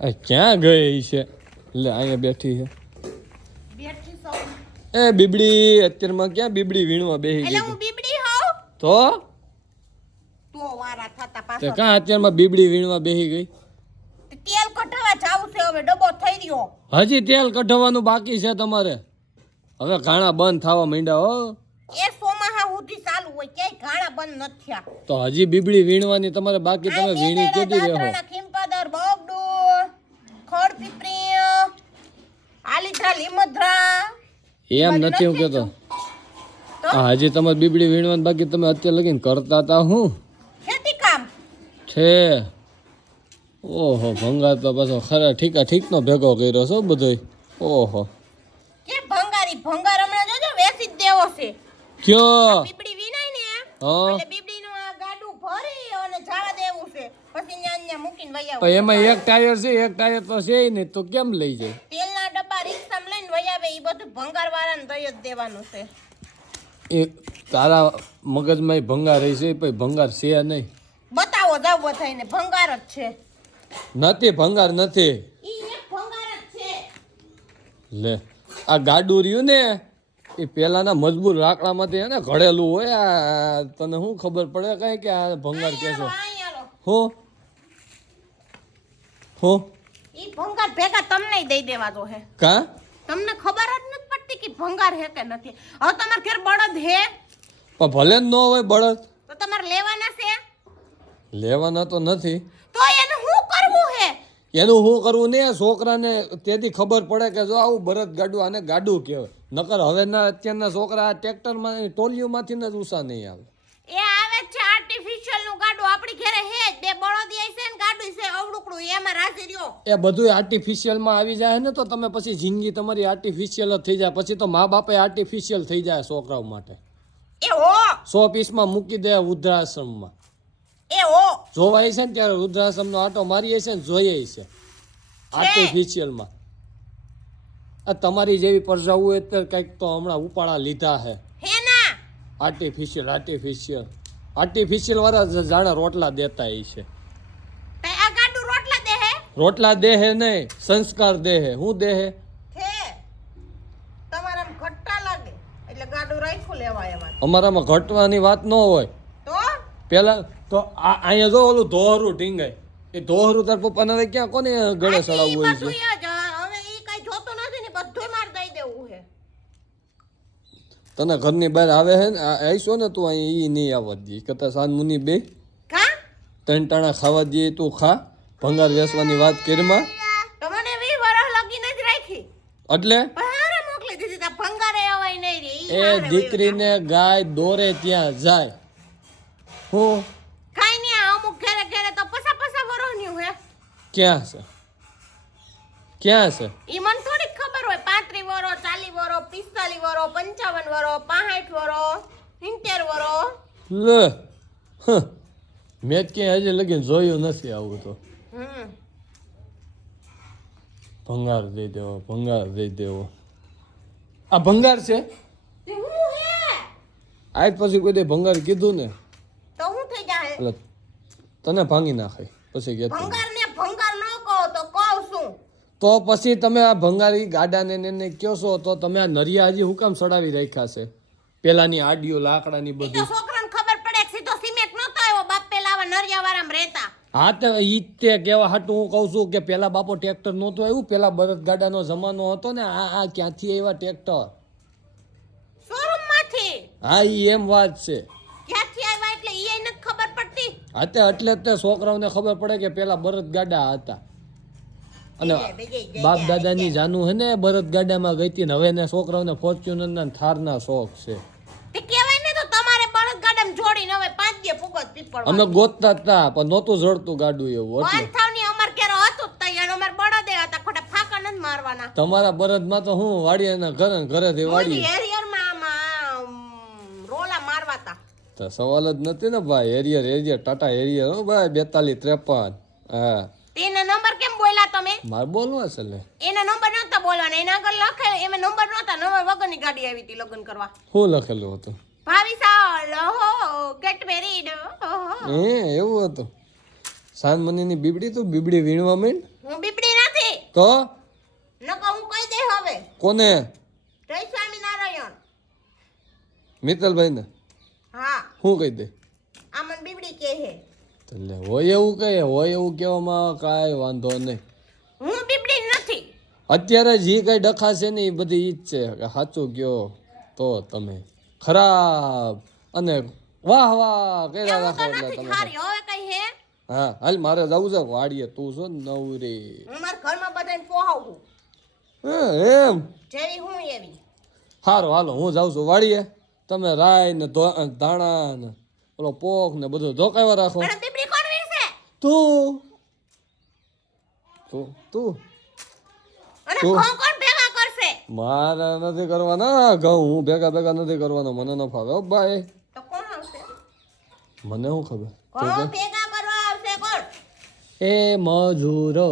આ ક્યાં ગઈ છે? લે અહીંયા બેઠી છે. એ બીબડી અત્યારમાં ક્યાં બીબડી વીણવા બેહી ગઈ? હું બીબડી હોઉં તો વારા થતા તે પાછો કાં અત્યારમાં બીબડી વીણવા બેહી ગઈ? તેલ કઢાવા જાવ છે હવે ડબ્બો થઈ રહ્યો. હજી તેલ કઢવાનું બાકી છે તમારે. હવે ઘાણા બંધ થવા માંડ્યા હો. એ સોમાહા સુધી ચાલુ હોય ક્યાંય ઘાણા બંધ નથી થયા. તો હજી બીબડી વીણવાની તમારે બાકી. તમે વીણી કેદી રહો? ખીમપાદર બોગડુ ખડ પીપરી આલીધા લીમધરા એમ નથી હું કેતો. હજી તમારે બીબડી વીણવાની બાકી. તમે અત્યારે લગીને કરતા તા હું ખેતી કામ છે? ઓહો ભંગાર તો પાછો ખરા ઠીક નો ભેગો કર્યો છો બધોય. ઓહો કે ભંગાર હમણાં જોજો વેચી જ દેવો છે. કયો? બીબડી વીણાય ને હા એટલે બીબડીનું આ ગાડું ભરી અને જવા દેવું છે. પછી ન્યા મૂકીને વઈ આવું. પણ એમાં એક ટાયર છે, એક ટાયર તો છે નહીં તો કેમ લઈ જાય? તેલના ડબ્બા રિક્ષામાં લઈને વઈ આવે. એ બધું ભંગાર વાળાને દઈ જ દેવાનું છે. એ તારા મગજમાં ભંગાર રહી છે, પછી ભંગાર છે નહીં. બતાવો જાવ બધાને ભંગાર જ છે. નથી ભંગાર નથી. ઈ એક ભંગાર જ છે. લે આ ગાડું રહ્યું ને એ પેલાના મજબૂત લાકડામાંથી એને ઘડેલું હોય. આ તને શું ખબર પડે કઈ કે આ ભંગાર કે છે? હો હો ઈ ભંગાર ભેગા તમને દઈ દેવા જો હે. કા તમને ખબર જ નથી પડતી કે ભંગાર હે કે નથી. હવે તમાર ઘેર બળદ હે પણ ભલે જ ન હોય બળદ. તો તમારે લેવાના છે. લેવાના તો નથી. તો એને શું કરવું હે? એનું શું કરવું ને? છોકરાને તેથી ખબર પડે કે જો આવું બળદ ગાડું આને ગાડું કહેવાય. નકર હવેના અત્યારના છોકરા આ ટ્રેક્ટરમાં ટોલિયુંમાંથી જ ઉષા નહીં આવે. એ આવે છે આર્ટિફિશિયલ નું ગાડું. આપણી ઘરે હે જ બે બળદ છે ને ગાડું છે અવડુકડું એમાં રાજી રહ્યો. એ બધું આર્ટિફિશિયલમાં આવી જાય ને તો તમે પછી જિંદગી તમારી આર્ટિફિશિયલ જ થઈ જાય. પછી તો મા બાપે આર્ટિફિશિયલ થઈ જાય છોકરાઓ માટે. એ હો 100 પીસમાં મૂકી દે વૃદ્ધાશ્રમમાં. એ હો જોવાય છે ને ત્યારે વૃદ્ધાશ્રમનો આટો મારીએ છે ને જોઈએ છે આર્ટિફિશિયલમાં. આ તમારી જેવી પ્રજાઓ હોય તો કંઈક તો હમણાં ઉપાડા લીધા છે. હે ના આર્ટિફિશિયલ વાળા જાણે રોટલા દેતા છે. તે આ ગાડું રોટલા દે હે? રોટલા દે હે નહીં, સંસ્કાર દે હે. હું દે હે? છે તમારામાં ઘટ્ટા લાગે એટલે ગાડું રાખ્યું લેવાય એમાં. અમારામાં ઘટવાની વાત ન હોય. તો પેલા તો અહીંયા જો ઓલું ધોહરું ટીંગાય. એ ધોહરું તાર પપ્પાને હવે ક્યાં કોને ગળે ચડાવવું હોય છે? હવે ઈ કઈ જોતું નથી ને બધું માર દઈ દેવું હે. તને ઘરની બહાર આવે હે ને આવીશો ને તું અહીં ઈ નહીં આવવા દે. કતા સાન મુની બે કા 3 ટાણા ખાવા દે તું ખા. ભંગાર વેચવાની વાત કરીમાં તમને 20 વર્ષ લગી નથી રાખી એટલે બહાર મોકલી દીધી. તા ભંગારે અવાય નહીં રે. ઈ એ દીકરીને ગાય દોરે ત્યાં જાય. હું કાઈ નહીં. અમુક ઘરે ઘરે તો પસા વરોહન્યું હે. ક્યાં છે? ક્યાં છે? ઈ મને થોડીક ખબર હોય. 35 વરો 40 વરો 45 વરો 55 વરો 65 વરો 70 વરો. લે મેં જ ક્યાંય હજી લગીને જોયું નથી આવું તો. ભંગાર દઈ દેવો. આ ભંગાર છે? તે હું હે આજ પછી કોઈ દે ભંગાર કીધું ને તો હું થઈ જાય. એટલે તને ભાંગી નાખે પછી કે ભંગાર ને ભંગાર ન કહો તો કહું છું. તો પછી તમે આ ભંગારી ગાડાને ને કયો છો તો તમે આ નરિયા હજી હુકામ સડાવી રાખ્યા છે? પેલાની આડીઓ લાકડાની ઈ તો બધી. છોકરાને ખબર પડે કે સીધો સિમેન્ટ નતો આવ્યો. બાપ પેલા આવા નરિયાવાળામાં રહેતા. હા તો ઈ તે કેવા હાટું હું કહું છું કે પેલા બાપો ટ્રેક્ટર નહોતું આવ્યું. પેલા બળદ ગાડાનો જમાનો હતો ને. આ ક્યાંથી આવ્યા ટ્રેક્ટર? શોરૂમ માંથી. હા ઈ એમ વાત છે. ક્યાંથી આવ્યા એટલે ઈ નથી ખબર પડતી. હા તે એટલે જ તે છોકરાઓને ખબર પડે કે પેલા બળદ ગાડા હતા. અને બાપ દાદાની જાનું હે ને બળદ ગાડામાં ગઈ હતી ને હવે ને છોકરાઓને ફોર્ચ્યુનર ના થારના શોખ છે. તે કહેવાય ને તો તમારે બળદ ગાડામાં જોડીને હવે 5 દે પુગત પીપળ. અમે ગોતતા હતા પણ નહોતું જડતું ગાડું એવું એટલે. વાંથાવની અમાર કેરો હતું જ તૈયાર. અમાર બળદે હતા. ખોટા ફાકા નથી મારવાના. તમારા બળદમાં તો હું વાડીએ ઘરેથી વાડીએ હેરિયરમાં રોલા મારવાતા. તો સવાલ જ નથી ને ભાઈ. હેરિયર ટાટા હેરિયર હો ભાઈ 42 53. હા તેના નંબર કેમ બોલ્યા તમે? મારે બોલવા છે લે. એના નંબર નહોતા બોલવાના. એના આગળ લખે એમાં નંબર નહોતા. નંબર વગરની ગાડી આવી હતી લગ્ન કરવા. શું લખેલું હતું? ભાવિસાલ હો ગેટ મેરીડ. એવું હતું? સાન મનીની બીબડી તું બીબડી વીણવા માંડ. હું બીપડી નથી. તો નકર હું કહી દે હવે. કોને? જય સ્વામિનારાયણ. મિત્તલભાઈ ને હા, શું કહી દે? આ મને બીબડી કહે છે. એટલે હોય એવું કહે, હોય એવું કહેવામાં કાંઈ વાંધો નહીં. હું બીબડી નથી. અત્યારે જે કઈ ડખાશે ને એ બધી ઈ જ છે કે સાચું કયો તો તમે ખરાબ અને વાહ વાહ કર્યા એવું રાખો તો એટલે નથી તમે. ખારી. હવે કઈ હે? હા હાલ મારે જવું છે વાડીએ, તું છો ને નવરી. હું મારા ઘરમાં બધાને પોહાવું. હા એમ જેવી હું એવી. સારું હાલો હું જાઉં છું વાડીએ. તમે રાય ને ધાણા ને ઓલો પોક ને બધું ધોકાવા રાખો. અને બીબડી કોણ વીણશે? તું તું તું અને તું. ઘઉં કોણ ભેગા કરશે? મારે નથી કરવાના ઘઉં, હું ભેગા ભેગા નથી કરવાના, મને ન ફાવે હો ભાઈ. તો કોણ આવશે? મને શું ખબર? તું ઘઉં કે? ભેગા કરવા આવશે કોણ? એ મજૂરો